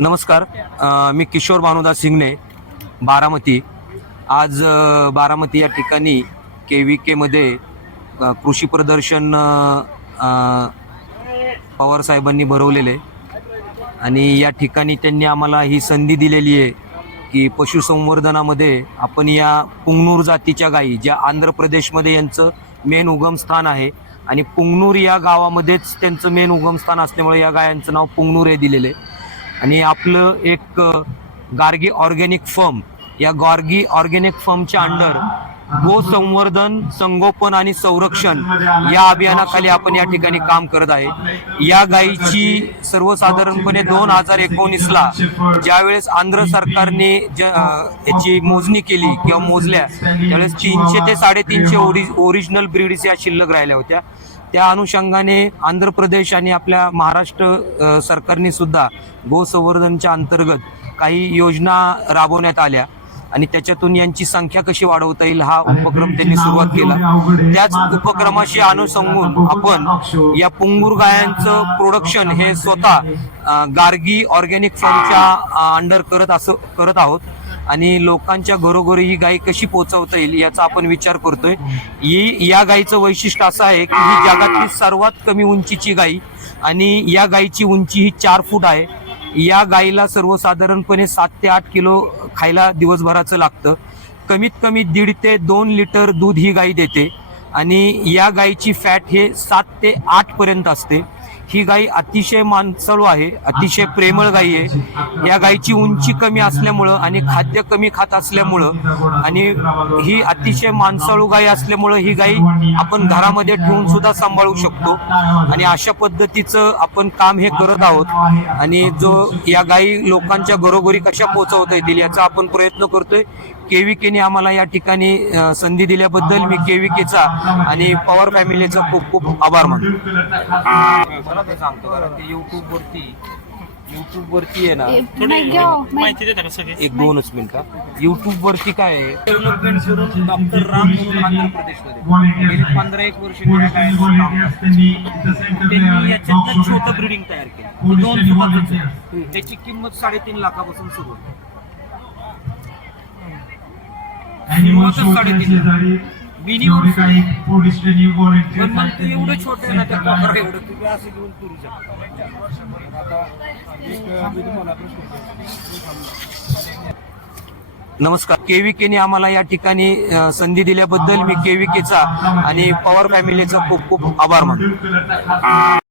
नमस्कार. मी किशोर भानुदास सिंगणे बारामती. आज बारामती या ठिकाणी के व्ही केमध्ये कृषी प्रदर्शन पवार साहेबांनी भरवलेले. आणि या ठिकाणी त्यांनी आम्हाला ही संधी दिलेली आहे की पशुसंवर्धनामध्ये आपण या पुंगनूर जातीच्या गायी ज्या आंध्र प्रदेशमध्ये यांचं मेन उगमस्थान आहे आणि पुंगनूर या गावामध्येच त्यांचं मेन उगमस्थान असल्यामुळे या गायांचं नाव पुंगनूर हे दिलेलं आहे. आणि आपलं एक गार्गी ऑर्गेनिक फर्म. या गार्गी ऑर्गेनिक फर्मच्या अंडर गो संवर्धन संगोपन आणि संरक्षण या अभियानाखाली आपण या ठिकाणी काम करत आहे. या गायीची सर्वसाधारणपणे दोन हजार एकोणीसला ज्यावेळेस आंध्र सरकारने याची मोजणी केली किंवा मोजल्या त्यावेळेस तीनशे ते साडेतीनशे ओरिजिनल ब्रीड्स या शिल्लक राहिल्या होत्या. त्या अनुषंगाने आंध्र प्रदेश आणि आपल्या महाराष्ट्र सरकारने सुद्धा गोसंवर्धनच्या अंतर्गत काही योजना राबवण्यात आल्या आणि त्याच्यातून यांची संख्या कशी वाढवता येईल हा उपक्रम त्यांनी सुरुवात केला. त्याच उपक्रमाशी अनुसंगून आपण या पुंगूर गायांचं प्रोडक्शन हे स्वतः गार्गी ऑर्गॅनिक फर्मच्या अंडर करत असं करत आहोत. आणि लोकांच्या घरोघरी ही गाय कशी पोहोचवता येईल याचा आपण विचार करतोय. ही या गायीचं वैशिष्ट्य असं आहे की ही जगातली सर्वात कमी उंचीची गाई आणि या गायीची उंची ही चार फूट आहे. या गायीला सर्वसाधारणपणे सात ते आठ किलो खायला दिवसभराचं लागतं. कमीत कमी दीड ते दोन लिटर दूध ही गाय देते आणि या गायीची फॅट हे सात ते आठ पर्यंत असते. ही गाई अतिशय माणसाळू आहे अतिशय प्रेमळ गाई आहे. या गाईची उंची कमी असल्यामुळं आणि खाद्य कमी खात असल्यामुळं आणि ही अतिशय माणसाळू गाई असल्यामुळं ही गाई आपण घरामध्ये ठेवून सुद्धा सांभाळू शकतो. आणि अशा पद्धतीचं आपण काम हे करत आहोत. आणि जो या गाई लोकांच्या घरोघरी कशा पोहोचवता येतील याचा आपण प्रयत्न करतोय. केविकेने आम्हाला या ठिकाणी संधी दिल्याबद्दल मी केविकेचा आणि पवार फॅमिलीचा खूप खूप आभार मानतो. सांगतो कारण ते युट्यूब वरती युट्यूब वरती आहे ना नाही घेऊ माहिती देता का सगळे? एक दोनच मिनिटं युट्यूब वरती काय आहे? डेव्हलपमेंट करून डॉक्टर राम म्हणून आंध्र प्रदेशमध्ये. गेली पंधरा एक वर्ष. त्यांनी याच्यातनं छोटं ब्रिडिंग तयार केलं. हे दोन सुरुवातच आहे. त्याची किंमत साडेतीन लाखापासून सुरू होते सुरुवातच साडेतीन लाख. मिनिमम पण मग तू एवढं छोटं आहे ना त्या कोपरा एवढं. तुम्ही असं घेऊन करू नमस्कार. केविकेने आम्हाला या ठिकाणी संधी दिल्याबद्दल मी केविकेचा आणि पवार फॅमिलीचा खूप खूप आभार मानतो.